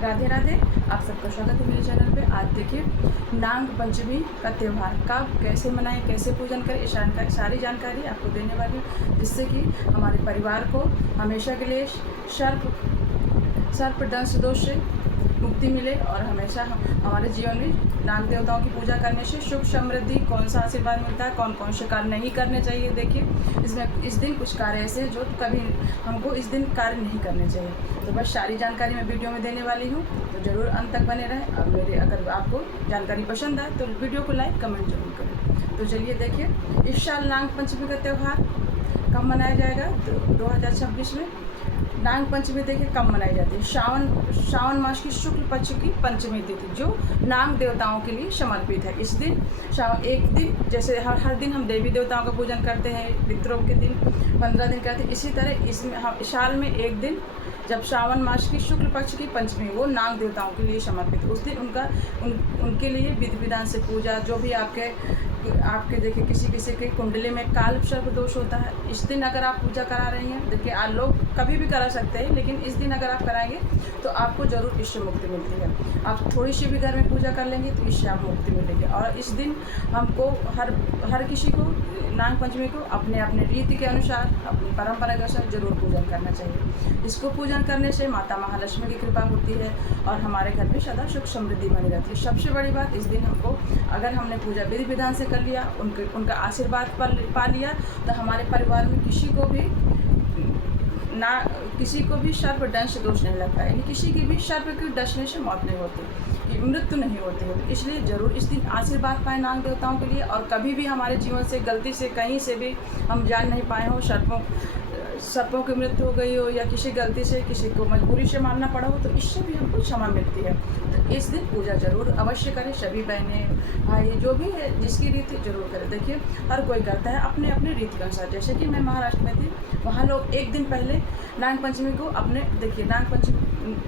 राधे राधे, आप सबका स्वागत है मेरे चैनल पे। आज देखिए नाग पंचमी का त्यौहार कब कैसे मनाएं, कैसे पूजन करें, इस सारी जानकारी आपको देने वाली हूँ, जिससे कि हमारे परिवार को हमेशा के लिए सर्प दंश दोष से मुक्ति मिले और हमेशा हमारे जीवन में नाग देवताओं की पूजा करने से सुख समृद्धि कौन सा आशीर्वाद मिलता है, कौन कौन से कार्य नहीं करने चाहिए। देखिए इसमें इस दिन कुछ कार्य ऐसे हैं जो कभी हमको इस दिन कार्य नहीं करने चाहिए। तो बस सारी जानकारी मैं वीडियो में देने वाली हूँ, तो ज़रूर अंत तक बने रहें। और मेरे अगर आपको जानकारी पसंद आए तो वीडियो को लाइक कमेंट जरूर करें। तो चलिए देखिए इस साल नाग पंचमी का त्यौहार कब मनाया जाएगा। तो 2026 में नाग पंचमी देखिए कब मनाई जाती है। श्रावण मास की शुक्ल पक्ष की पंचमी तिथि जो नाग देवताओं के लिए समर्पित है। इस दिन एक दिन जैसे हर दिन हम देवी देवताओं का पूजन करते हैं, पितरों के दिन 15 दिन करते हैं, इसी तरह इसमें हम साल में एक दिन जब श्रावण मास की शुक्ल पक्ष की पंचमी वो नाग देवताओं के लिए समर्पित है। उस दिन उनके लिए विधि विधान से पूजा, जो भी आपके देखिए किसी के कुंडली में काल सर्प दोष होता है, इस दिन अगर आप पूजा करा रही हैं, देखिए आज लोग कभी भी करा सकते हैं, लेकिन इस दिन अगर आप कराएंगे तो आपको ज़रूर इससे मुक्ति मिलती है। आप थोड़ी सी भी घर में पूजा कर लेंगे तो इससे आपको मुक्ति मिलेगी। और इस दिन हमको हर किसी को नाग पंचमी को अपने अपने रीति के अनुसार, अपनी परंपरा के अनुसार जरूर पूजन करना चाहिए। इसको पूजन करने से माता महालक्ष्मी की कृपा होती है और हमारे घर में सदा सुख समृद्धि बनी रहती है। सबसे बड़ी बात, इस दिन हमको अगर हमने पूजा विधि विधान से कर लिया, उनका आशीर्वाद पा लिया, तो हमारे परिवार में किसी को भी सर्प दंश दोष नहीं लगता है, यानी किसी की भी सर्प के डसने से मौत नहीं होती, मृत्यु नहीं होती है। इसलिए ज़रूर इस दिन आशीर्वाद पाए नाग देवताओं के लिए। और कभी भी हमारे जीवन से गलती से कहीं से भी हम जान नहीं पाए हो, सर्पों की मृत्यु हो गई हो या किसी गलती से किसी को मजबूरी से मारना पड़ा हो, तो इससे भी हमको क्षमा मिलती है। तो इस दिन पूजा जरूर अवश्य करें। सभी बहनें भाई जो भी है जिसकी रीति जरूर करें। देखिए हर कोई करता है अपने अपने रीति के अनुसार। जैसे कि मैं महाराष्ट्र में थी, वहाँ लोग एक दिन पहले नाग पंचमी को देखिए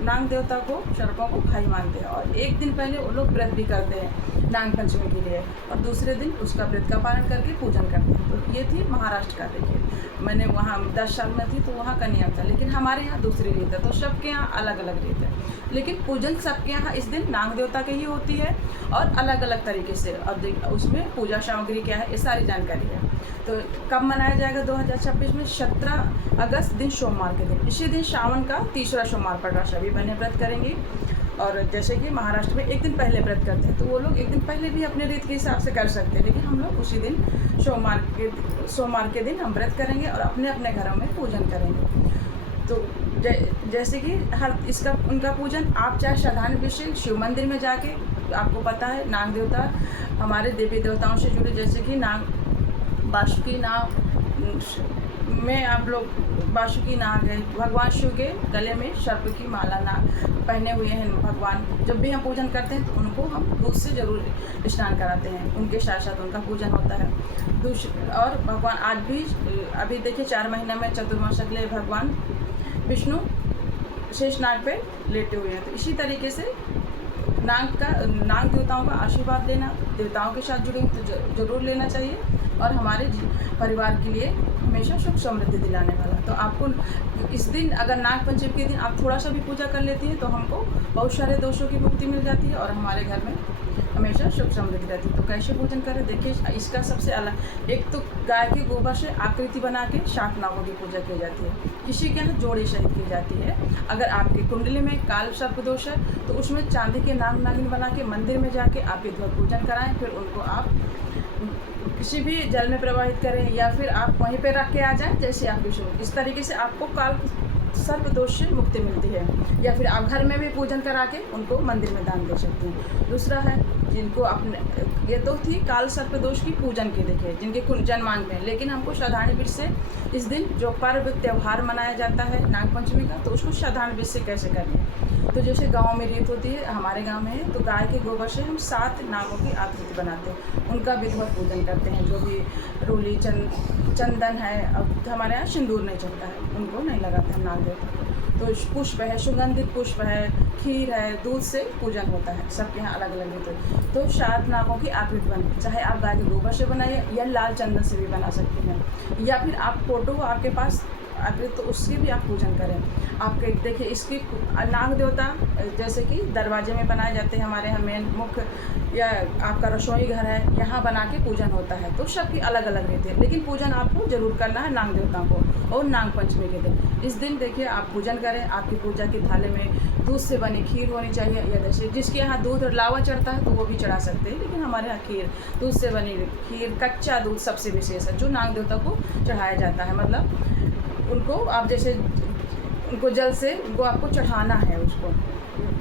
नाग देवता को, सर्पों को भाई मानते हैं और एक दिन पहले वो लोग व्रत भी करते हैं नाग पंचमी के लिए, और दूसरे दिन उसका व्रत का पालन करके पूजन करते हैं। तो ये थी महाराष्ट्र का। देखिए मैंने वहाँ 10 साल में थी तो वहाँ का नियम था, लेकिन हमारे यहाँ दूसरी रीत है। तो सबके यहाँ अलग अलग रीत है, लेकिन पूजन सबके यहाँ इस दिन नाग देवता की ही होती है और अलग अलग तरीके से। और उसमें पूजा सामग्री क्या है, ये सारी जानकारी है। तो कब मनाया जाएगा 2026 में? 17 अगस्त दिन सोमवार के दिन। इसी दिन श्रावण का तीसरा सोमवार पड़ रहा, सभी बहनें व्रत करेंगी। और जैसे कि महाराष्ट्र में एक दिन पहले व्रत करते हैं, तो वो लोग एक दिन पहले भी अपने रीत के हिसाब से कर सकते हैं, लेकिन हम लोग उसी दिन सोमवार के दिन हम व्रत करेंगे और अपने अपने घरों में पूजन करेंगे। तो जैसे कि उनका पूजन आप चाहे साधारण विषय शिव मंदिर में जाके, आपको पता है नाग देवता हमारे देवी देवताओं से जुड़े, जैसे कि बासुकी नाग में आप लोग बासुकी नाग है, भगवान शिव के गले में सर्प की माला नाग पहने हुए हैं भगवान। जब भी हम पूजन करते हैं तो उनको हम दूध से जरूर स्नान कराते हैं, उनके साथ साथ उनका पूजन होता है। और भगवान आज भी अभी देखिए 4 महीने में चतुर्मास अगले भगवान विष्णु शेष नाग पे लेटे हुए हैं। तो इसी तरीके से नाग देवताओं का आशीर्वाद लेना, देवताओं के साथ जुड़े तो जरूर लेना चाहिए और हमारे परिवार के लिए हमेशा सुख समृद्धि दिलाने वाला। तो आपको इस दिन अगर नाग पंचमी के दिन आप थोड़ा सा भी पूजा कर लेती हैं तो हमको बहुत सारे दोषों की मुक्ति मिल जाती है और हमारे घर में हमेशा सुख समृद्धि रहती है। तो कैसे पूजन करें, देखिए इसका सबसे अलग, एक तो गाय के गोबर से आकृति बना के 7 नागों की पूजा की जाती है। किसी के यहाँ जोड़ी सहित की जाती है। अगर आपकी कुंडली में काल सर्प दोष है तो उसमें चांदी के नाग नागिन बना के मंदिर में जाके आप विधिवत पूजन कराएं, फिर उनको आप किसी भी जल में प्रवाहित करें या फिर आप वहीं पे रख के आ जाएं, जैसे आप इस तरीके से आपको काल सर्प दोष से मुक्ति मिलती है। या फिर आप घर में भी पूजन करा के उनको मंदिर में दान दे सकते हैं। दूसरा है जिनको अपने, ये तो थी काल सर्प दोष की पूजन की, देखिए जिनके जन्मांक में, लेकिन हमको साधारण विधि से इस दिन जो पर्व त्यौहार मनाया जाता है नाग पंचमी का, तो उसको साधारण विधि से कैसे करना है। तो जैसे गांव में रीत होती है, हमारे गांव में है, तो गाय के गोबर से हम 7 नागों की आकृति बनाते हैं, उनका विधिवत पूजन करते हैं। जो भी रोली चंदन है, अब हमारे यहाँ सिंदूर नहीं चलता है, उनको नहीं लगाते हैं नाग देवता को। तो पुष्प है, सुगंधित पुष्प है, खीर है, दूध से पूजन होता है। सबके यहाँ अलग अलग होते हैं। तो 7 नागों की आकृति बनती है, चाहे आप गाय के गोबर से बनाइए या लाल चंदन से भी बना सकते हैं, या फिर आप फोटो आपके पास अतिरिक्त तो उसके भी आप पूजन करें। आपके देखिए इसकी नाग देवता जैसे कि दरवाजे में बनाए जाते हैं हमारे यहाँ मेन मुख्य, या आपका रसोई घर है, यहाँ बना के पूजन होता है। तो सबकी अलग अलग रीति है, लेकिन पूजन आपको जरूर करना है नाग देवताओं को। और नाग पंचमी के दिन, इस दिन देखिए आप पूजन करें। आपकी पूजा के थाले में दूध से बनी खीर होनी चाहिए, या जैसे जिसके यहाँ दूध और लावा चढ़ता है तो वो भी चढ़ा सकते हैं, लेकिन हमारे यहाँ खीर, दूध से बनी खीर, कच्चा दूध सबसे विशेष है जो नाग देवता को चढ़ाया जाता है। मतलब उनको आप जैसे उनको जल से उनको आपको चढ़ाना है। उसको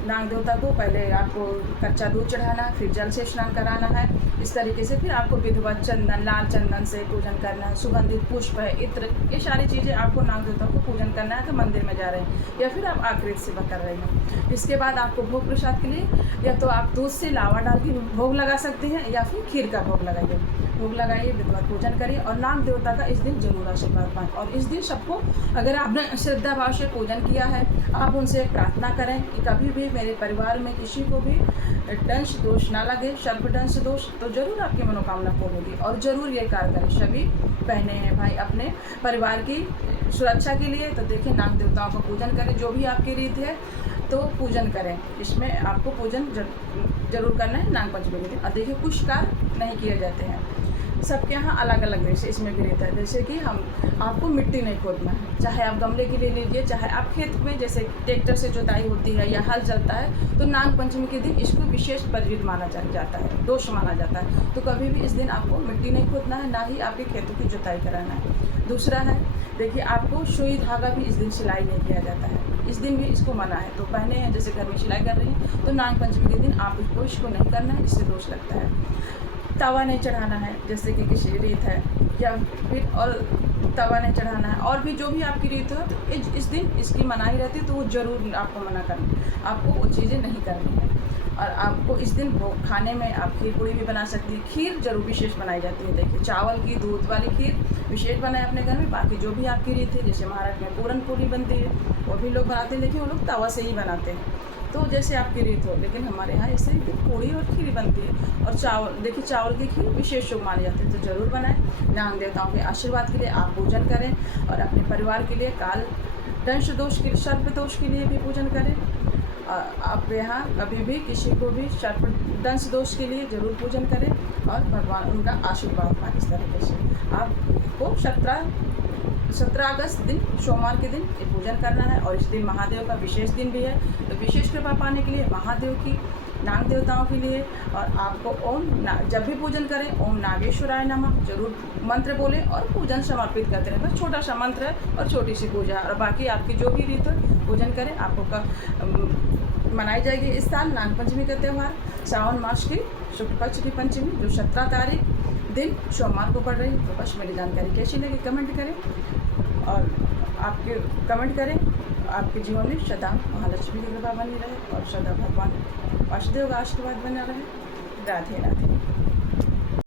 नाग देवता को पहले आपको कच्चा दूध चढ़ाना है, फिर जल से स्नान कराना है। इस तरीके से फिर आपको विधिवत चंदन, लाल चंदन से पूजन करना है। सुगंधित पुष्प है, इत्र, ये सारी चीज़ें आपको नाग देवता को पूजन करना है। तो मंदिर में जा रहे हैं या फिर आप आकृत सेवा कर रहे हैं। इसके बाद आपको भोग प्रसाद के लिए या तो आप दूध से लावा डाल के भोग लगा सकते हैं, या फिर खीर का भोग लगाइए। भोग लगाइए, विधिवत पूजन करिए और नाग देवता का इस दिन जरूर आशीर्वाद पाएं। और इस दिन सबको, अगर आपने श्रद्धा भाव से पूजन किया है, आप उनसे प्रार्थना करें कि कभी भी मेरे परिवार में किसी को भी दंश दोष ना लगे, सर्पदंश दोष, तो जरूर आपकी मनोकामना पूर्ण होगी। और जरूर ये कार्य करें। सभी बहनें हैं भाई अपने परिवार की सुरक्षा के लिए, तो देखिए नाग देवताओं का पूजन करें। जो भी आपकी रीत है तो पूजन करें। इसमें आपको पूजन जरूर करना है नाग पंचमी के दिन। और देखिए कुछ कार्य नहीं किए जाते हैं, सबके यहाँ अलग अलग जैसे इसमें भी रहता है। जैसे कि आपको मिट्टी नहीं खोदना है, चाहे आप गमले के लिए लीजिए, चाहे आप खेत में जैसे ट्रैक्टर से जुताई होती है या हल चलता है, तो नाग पंचमी के दिन इसको विशेष वर्जित माना जाता है, दोष माना जाता है। तो कभी भी इस दिन आपको मिट्टी नहीं खोदना है, ना ही आपके खेतों की जुताई कराना है। दूसरा है, देखिए आपको सुई धागा भी इस दिन सिलाई नहीं किया जाता है, इस दिन भी इसको मना है। तो बहनें हैं जैसे घर में सिलाई कर रही हैं, तो नाग पंचमी के दिन आप इसको नहीं करना है, इससे दोष लगता है। तवा नहीं चढ़ाना है, जैसे कि किसी रीत है, या फिर और तवा नहीं चढ़ाना है। और भी जो भी आपकी रीत हो, तो इस दिन इसकी मनाही रहती है, तो वो ज़रूर आपको मना करनी, आपको वो चीज़ें नहीं करनी है। और आपको इस दिन खाने में आप खीर पूड़ी भी बना सकती है। खीर जरूर विशेष बनाई जाती है। देखिए चावल की दूध वाली खीर विशेष बनाए अपने घर में। बाकी जो भी आपकी रीत है, जैसे महाराष्ट्र में पूरन पूरी बनती है, वो भी लोग बनाते हैं, लेकिन वो लोग तवा से ही बनाते हैं। तो जैसे आपकी रीत हो, लेकिन हमारे यहाँ ऐसे ही पूड़ी और खीर बनती है। और चावल, देखिए चावल की खीर विशेष शुभ मानी जाती है, तो ज़रूर बनाएं। नाग देवताओं के आशीर्वाद के लिए आप पूजन करें, और अपने परिवार के लिए काल दंश दोष के, सर्प दोष के लिए भी पूजन करें। आप यहाँ कभी भी किसी को भी सर्प दंश दोष के लिए ज़रूर पूजन करें, और भगवान उनका आशीर्वाद पाएं। इस तरीके से आपको 17 अगस्त दिन, सोमवार के दिन ये पूजन करना है। और इस दिन महादेव का विशेष दिन भी है, तो विशेष कृपा पाने के लिए महादेव की, नाग देवताओं के लिए, और आपको जब भी पूजन करें ओम नागेश्वराय नमः जरूर मंत्र बोले और पूजन समर्पित करते रहें। बस छोटा सा मंत्र है और छोटी सी पूजा, और बाकी आपकी जो भी रीत है पूजन करें। आपको मनाई जाएगी इस साल नाग पंचमी का त्यौहार सावन मास की शुक्ल पक्ष की पंचमी, जो 17 तारीख दिन सोमवार को पड़ रही है। तो बस मेरी जानकारी कैसी लगी कमेंट करें, और आपके कमेंट करें। आपके जीवन में सदा महालक्ष्मी की कृपा बनी रहे, और सदा भगवान वासुदेव का आशीर्वाद बना रहे। राधे राधे।